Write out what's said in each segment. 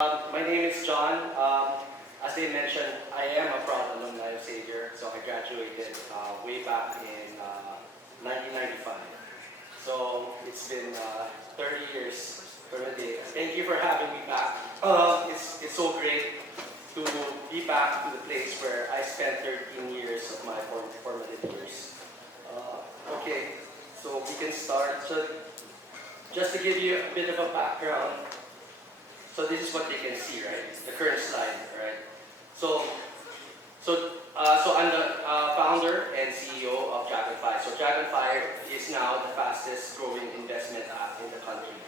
My name is John. As they mentioned, I am a proud alumni of Xavier. So I graduated way back in 1995. So it's been 30 years from the day. Thank you for having me back. It's so great to be back to the place where I spent 13 years of my formative years. Okay, so we can start. So just to give you a bit of a background, so this is what they can see, right? The current slide, right? So I'm the founder and CEO of Dragonify. So Dragonify is now the fastest growing investment app in the country.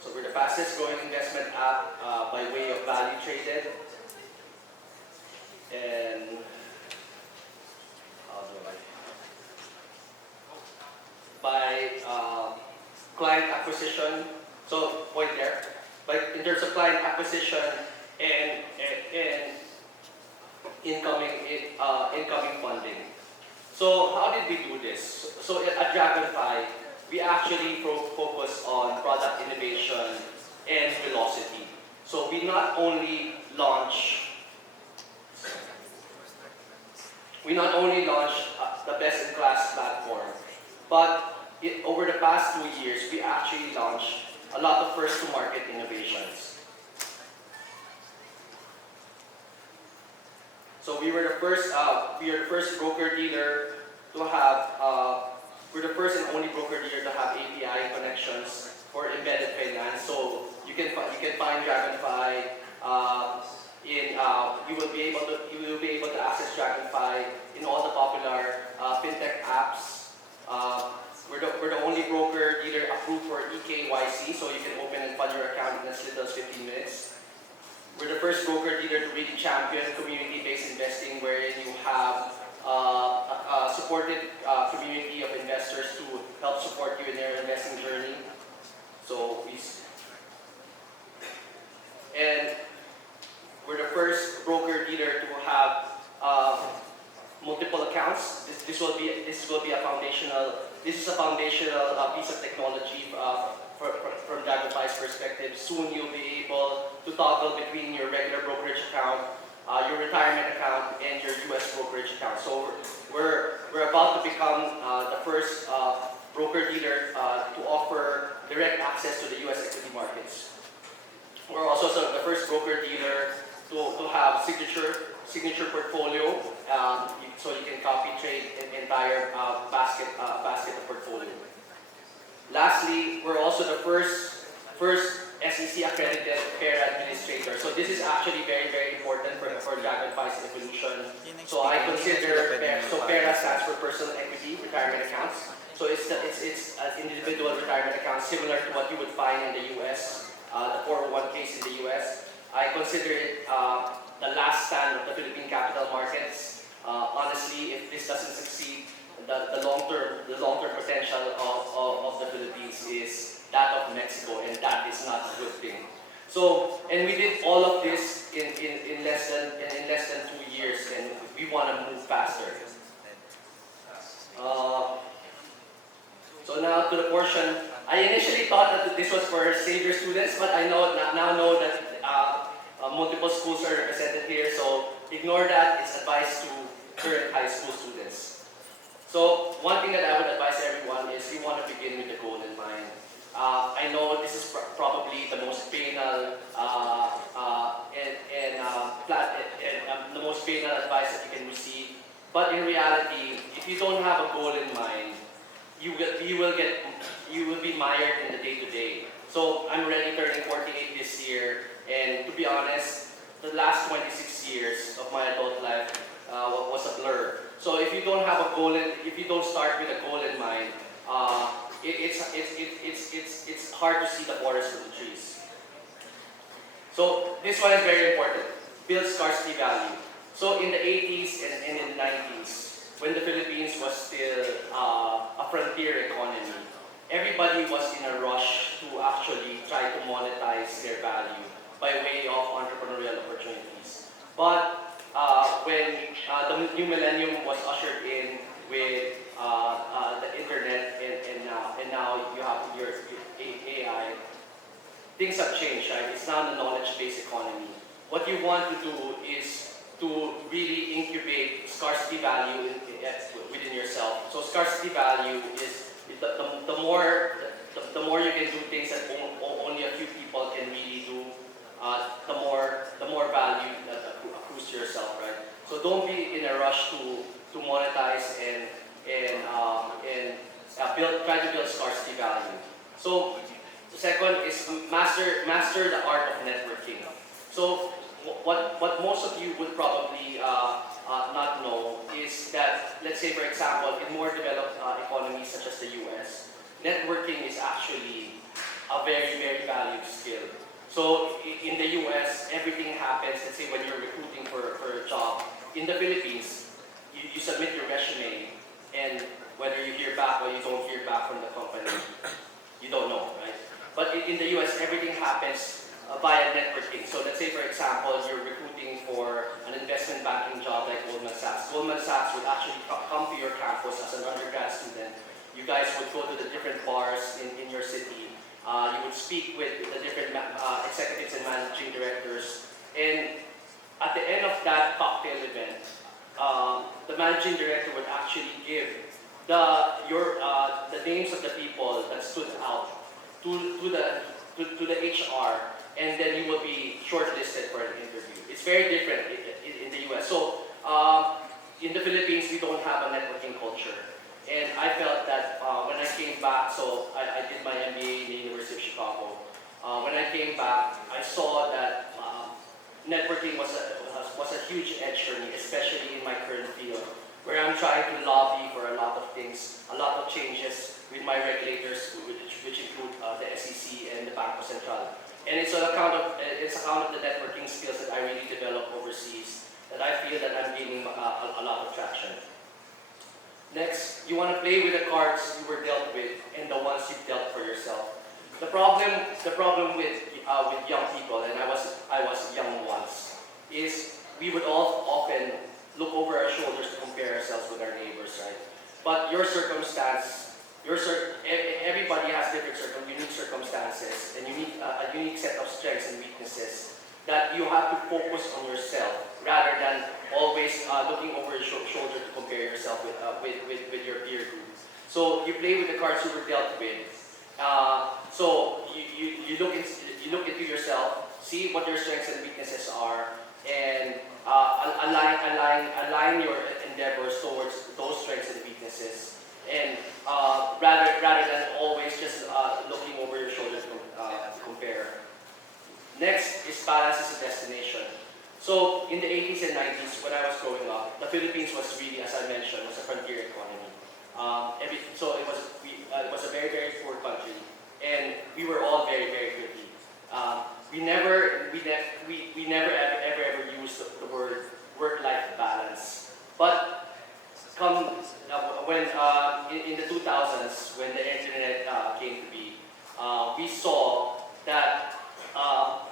So we're the fastest growing investment app by way of value traded and by client acquisition. So point there. But in terms of client acquisition and incoming funding. So how did we do this? So at Dragonify, we actually focus on product innovation and velocity. So we not only launch the best-in-class platform, but over the past 2 years, we actually launched a lot of first-to-market innovations. So we are the first broker-dealer to have, we're the first and only broker-dealer to have API connections for embedded finance. So you can find Dragonify you will be able to access Dragonify in all the popular fintech apps. We're the only broker dealer approved for EKYC, so you can open and fund your account in as little as 15 minutes. We're the first broker dealer to really champion community-based investing, wherein you have a supported community of investors to help support you in their investing journey. And we're the first broker dealer to have multiple accounts. This will be a foundational. This is a foundational piece of technology from Dragonify's perspective. Soon you'll be able to toggle between your regular brokerage account, your retirement account, and your US brokerage account. So we're about to become the first broker dealer to offer direct access to the US equity markets. We're also the first broker dealer to have signature portfolio, so you can copy trade an entire basket of portfolio. Lastly, we're also the first SEC accredited fair administrator. So this is actually very, very important for Dragonify's evolution. So I consider FAIRA stands for personal equity retirement accounts. So it's an individual retirement account similar to what you would find in the US, the 401ks in the US. I consider it the last stand of the Philippine capital markets. Honestly, if this doesn't succeed, the long-term potential of the Philippines is that of Mexico, and that is not a good thing. So, and we did all of this in less than 2 years, and we want to move faster. So now to the portion. I initially thought that this was for Xavier students, but I now know that multiple schools are represented here, so ignore that. It's advice to current high school students. So one thing that I would advise everyone is you want to begin with the goal in mind. I know this is probably the most banal the most banal advice that you can receive, but in reality, if you don't have a goal in mind, you will be mired in the day-to-day. So I'm already turning 48 this year, and to be honest, the last 26 years of my adult life was a blur. So if you don't have a goal, if you don't start with a goal in mind, it's hard to see the forest from the trees. So this one is very important. Build scarcity value. So in the 80s and in the 90s, when the Philippines was still a frontier economy, everybody was in a rush to actually try to monetize their value by way of entrepreneurial opportunities. But when the new millennium was ushered in with the internet and now you have your AI, things have changed, right? It's now the knowledge-based economy. What you want to do is to really incubate scarcity value within yourself. So scarcity value is the more you can do things that only a few people can really do, the more value that accrues to yourself, right? So don't be in a rush to monetize and try to build scarcity value. So the second is master the art of networking. So what most of you would probably not know is that, let's say for example, in more developed economies such as the US, networking is actually a very, very valued skill. So in the US, everything happens, let's say when you're recruiting for a job. In the Philippines, you submit your resume, and whether you hear back or you don't hear back from the company, you don't know, right? But in the US, everything happens via networking. So let's say, for example, you're recruiting for an investment banking job like Goldman Sachs. Goldman Sachs would actually come to your campus as an undergrad student. You guys would go to the different bars in your city. You would speak with the different executives and managing directors. And at the end of that cocktail event, the managing director would actually give the names of the people that stood out to the HR, and then you will be shortlisted for an interview. It's very different in the US. So in the Philippines, we don't have a networking culture. And I felt that when I came back, so I did my MBA in the University of Chicago. When I came back, I saw that networking was a huge edge for me, especially in my current field, where I'm trying to lobby for a lot of things, a lot of changes with my regulators, which include the SEC and the Banco Central. And it's on account of the networking skills that I really developed overseas that I feel that I'm gaining a lot of traction. Next, you want to play with the cards you were dealt with and the ones you've dealt for yourself. The problem with young people, and I was young once, is we would all often look over our shoulders to compare ourselves with our neighbors, right? But your circumstance, everybody has different unique circumstances and a unique set of strengths and weaknesses that you have to focus on yourself rather than always looking over your shoulder to compare yourself with your peer group. So you play with the cards you were dealt with. So you look into yourself, see what your strengths and weaknesses are, and align your endeavors towards those strengths and weaknesses. And rather than always just looking over your shoulder to compare. Next is balance is a destination. So in the 80s and 90s, when I was growing up, the Philippines was really, as I mentioned, was a frontier economy. So it was a very, very poor country, and we were all very, very pretty. We never ever used the word work-life balance. But when in the 2000s, when the internet came to be, we saw that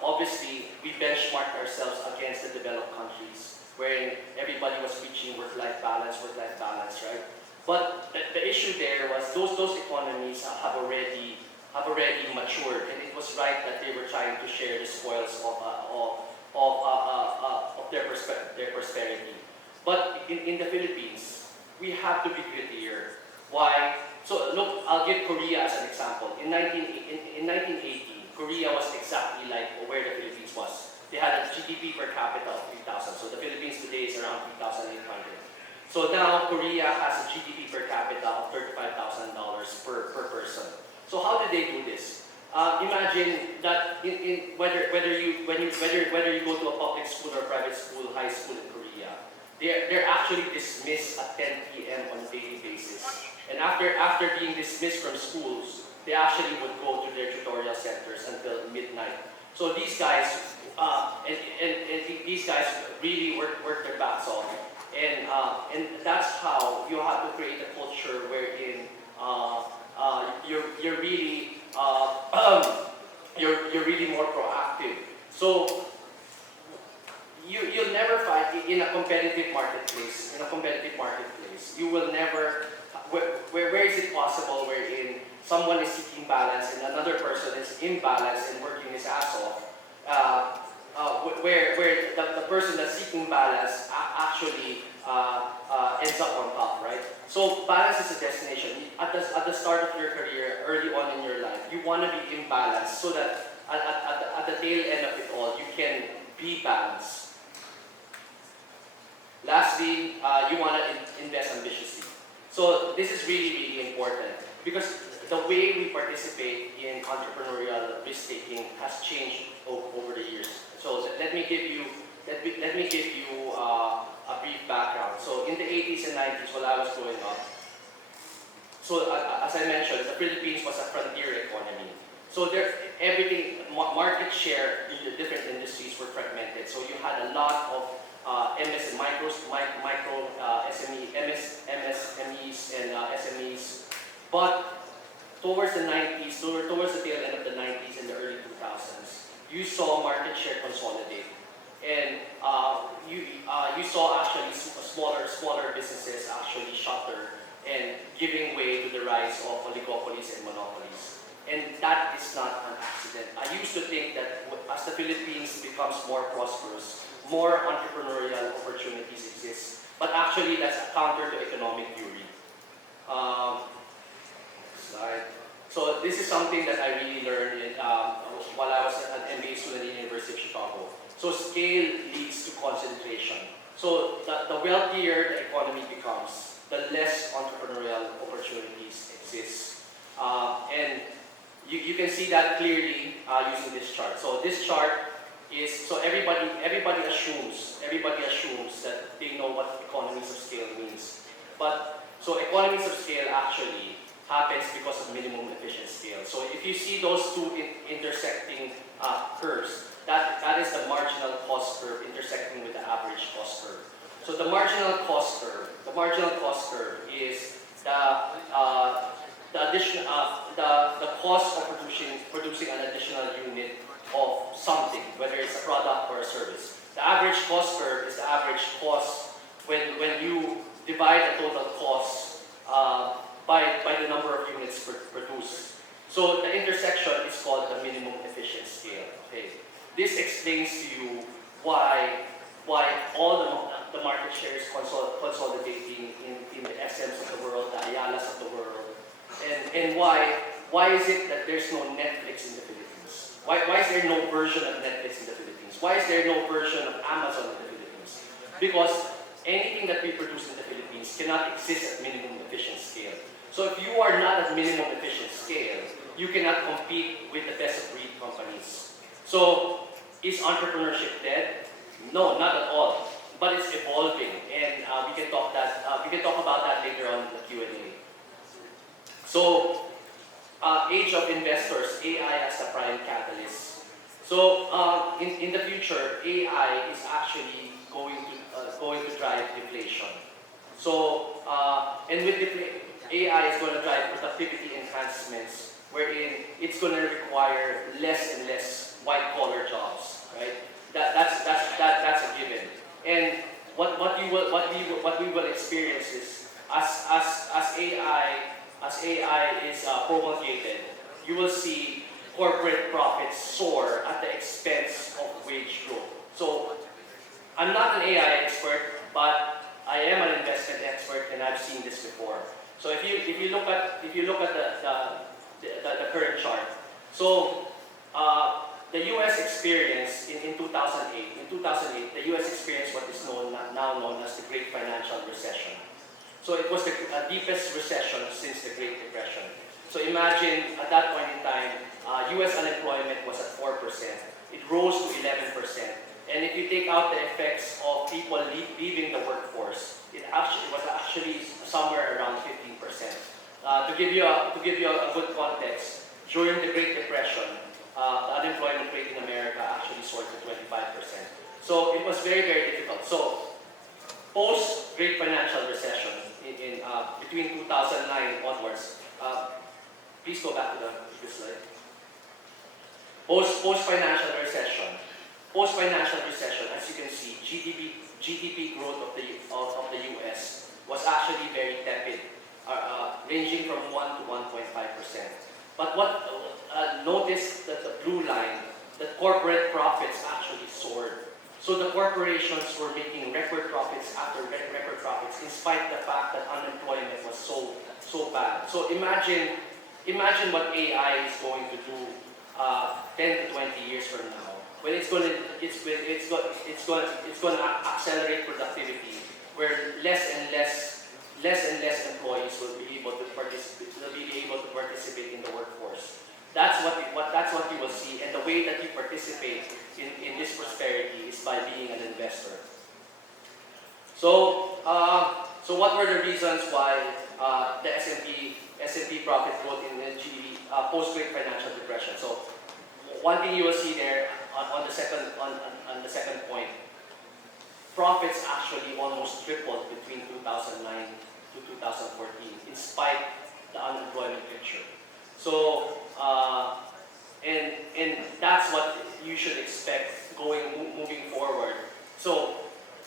obviously we benchmarked ourselves against the developed countries, wherein everybody was reaching work-life balance, right? But the issue there was those economies have already matured, and it was right that they were trying to share the spoils of their prosperity. But in the Philippines, we have to be grittier. Why? So look, I'll give Korea as an example. In 1980, Korea was exactly like where the Philippines was. They had a GDP per capita of 3,000. So the Philippines today is around 3,800. So now Korea has a GDP per capita of $35,000 per person. So how did they do this? Imagine that whether you go to a public school or private school, high school in Korea, they're actually dismissed at 10 p.m. on a daily basis. And after being dismissed from schools, they actually would go to their tutorial centers until midnight. So these guys these guys really work their backs off, and that's how you have to create a culture wherein you're really you're really more proactive. So you'll never find in a competitive marketplace. You will never. Where is it possible wherein someone is seeking balance and another person is imbalanced and working his ass off, where the person that's seeking balance actually ends up on top, right? So balance is a destination. At the start of your career, early on in your life, you want to be imbalanced so that at the tail end of it all, you can be balanced. Lastly, you want to invest ambitiously. So this is really, really important because the way we participate in entrepreneurial risk-taking has changed over the years. So let me give you a brief background. So in the 80s and 90s, while I was growing up, so as I mentioned, the Philippines was a frontier economy. So market share in the different industries were fragmented. So you had a lot of MSMEs and SMEs. But towards the 90s, towards the tail end of the 90s and the early 2000s, you saw market share consolidate. And you saw actually smaller businesses actually shutter and giving way to the rise of oligopolies and monopolies. And that is not an accident. I used to think that as the Philippines becomes more prosperous, more entrepreneurial opportunities exist. But actually, that's a counter to economic theory. Slide. So this is something that I really learned while I was an MBA student at the University of Chicago. So scale leads to concentration. So the wealthier the economy becomes, the less entrepreneurial opportunities exist. And you can see that clearly using this chart. So this chart is, so everybody assumes that they know what economies of scale means. But so economies of scale actually happens because of minimum efficient scale. So if you see those two intersecting curves, that is the marginal cost curve intersecting with the average cost curve. So the marginal cost curve is the cost of producing an additional unit of something, whether it's a product or a service. The average cost curve is the average cost when you divide the total cost by the number of units produced. So the intersection is called the minimum efficient scale. Okay. This explains to you why all the market share is consolidating in the SMs of the world, the Ayalas of the world, and why is it that there's no Netflix in the Philippines? Why is there no version of Netflix in the Philippines? Why is there no version of Amazon in the Philippines? Because anything that we produce in the Philippines cannot exist at minimum efficient scale. So if you are not at minimum efficient scale, you cannot compete with the best of breed companies. So is entrepreneurship dead? No, not at all. But it's evolving, and we can talk about that later on in the Q&A. So, age of investors, AI as the prime catalyst. So, in the future, AI is actually going to drive deflation. So, and with AI is going to drive productivity enhancements, wherein it's going to require less and less white-collar jobs, right? That's a given. And what we will experience is as AI is promulgated, you will see corporate profits soar at the expense of wage growth. So I'm not an AI expert, but I am an investment expert, and I've seen this before. So if you look at the current chart, so the U.S. experienced in 2008. In 2008, the U.S. experienced what is now known as the Great Financial Recession. So it was the deepest recession since the Great Depression. So imagine at that point in time, U.S. unemployment was at 4%. It rose to 11%. And if you take out the effects of people leaving the workforce, it was actually somewhere around 15%. To give you a good context, during the Great Depression, the unemployment rate in America actually soared to 25%. So it was very, very difficult. So post-Great Financial Recession, between 2009 onwards, please go back to this slide. Post-financial recession, as you can see, GDP growth of the U.S. was actually very tepid, ranging from 1 to 1.5%. But notice that the blue line, that corporate profits actually soared. So the corporations were making record profits after record profits, in spite of the fact that unemployment was so bad. So imagine what AI is going to do 10 to 20 years from now, when it's going to accelerate productivity, where less and less employees will be able to participate in the workforce. That's what you will see, and the way that you participate in this prosperity is by being an investor. So what were the reasons why the S&P profit growth in the post-Great Financial Depression? So one thing you will see there on the second point, profits actually almost tripled between 2009 to 2014, in spite the unemployment picture. So and that's what you should expect moving forward. So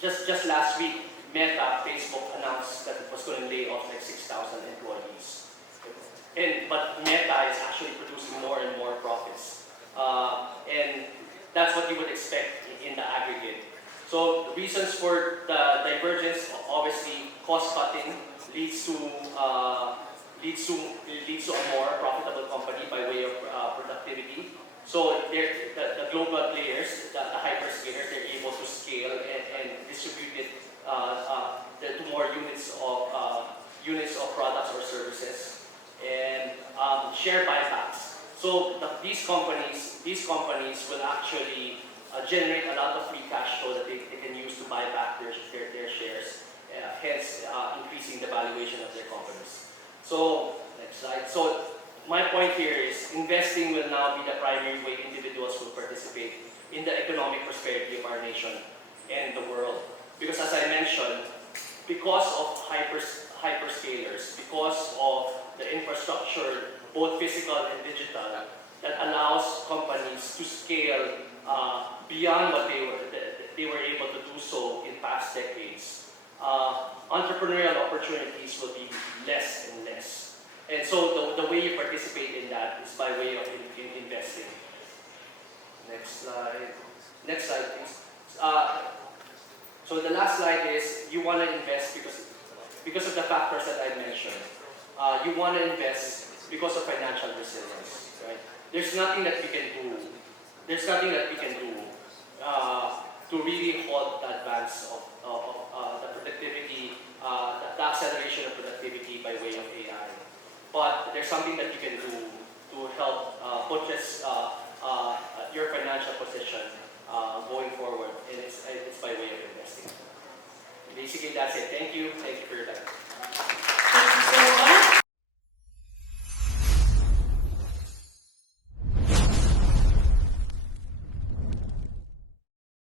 just last week, Meta, Facebook announced that it was going to lay off like 6,000 employees. But Meta is actually producing more and more profits. And that's what you would expect in the aggregate. So the reasons for the divergence, obviously, cost cutting leads to a more profitable company by way of productivity. So the global players, the hyperscalers, they're able to scale and distribute it to more units of products or services, and share buybacks. So these companies will actually generate a lot of free cash flow that they can use to buy back their shares, hence increasing the valuation of their companies. So next slide. So my point here is investing will now be the primary way individuals will participate in the economic prosperity of our nation and the world. Because as I mentioned, because of hyperscalers, because of the infrastructure, both physical and digital, that allows companies to scale beyond what they were able to do so in past decades, entrepreneurial opportunities will be less and less. And so the way you participate in that is by way of investing. Next slide. Next slide, please. So the last slide is, you want to invest because of the factors that I mentioned. You want to invest because of financial resilience, right? There's nothing that we can do. There's nothing that we can do to really halt the advance of the productivity, the acceleration of productivity by way of AI. But there's something that you can do to help purchase your financial position going forward, and it's by way of investing. Basically, that's it. Thank you for your time.